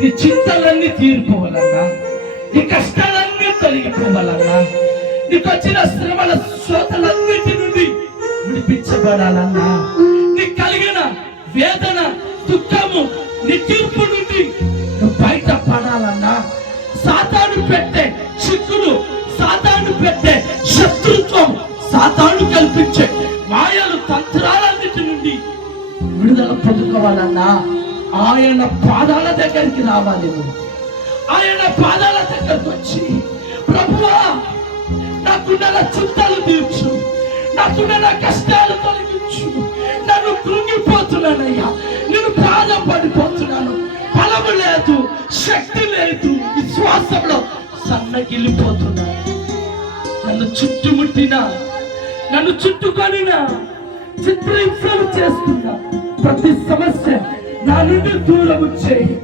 నీ చింతలన్నీ తీరిపోవాలన్నా, నీ కష్టాలన్నీ తొలగిపోవాలన్నా, నీకు వచ్చిన శ్రమల శ్రోతలన్నిటి నుండి విడిపించబడాలన్నా, నీకు కలిగిన వేదన దుఃఖము నిట్టింపు నుండి నువ్వు బయటపడాలన్నా, సాతాను పెట్టే చిక్కులు, సాతాను పెట్టే శత్రుత్వం, సాతాను కల్పించే మాయలు తంత్రాలన్నిటి నుండి విడుదల పొందుకోవాలన్నా ఆయన పాదాల దగ్గరికి రావాలి. ఆయన పాదాల దగ్గరకు వచ్చి, ప్రభువా నాకున్న చింతలు తీర్చు, నాకున్న కష్టాలు తొలగించు, నన్ను కృంగిపోతున్నానయ్యా, నేను ప్రాణం పడిపోతున్నాను, బలము లేదు, శక్తి లేదు, విశ్వాసంలో సన్నగిల్లిపోతున్నాను. నన్ను చుట్టుముట్టినా, నన్ను చుట్టుకొనినా, చిత్రహింసలు చేస్తున్నా ప్రతి సమస్య నా నుండి దూరం చేయి.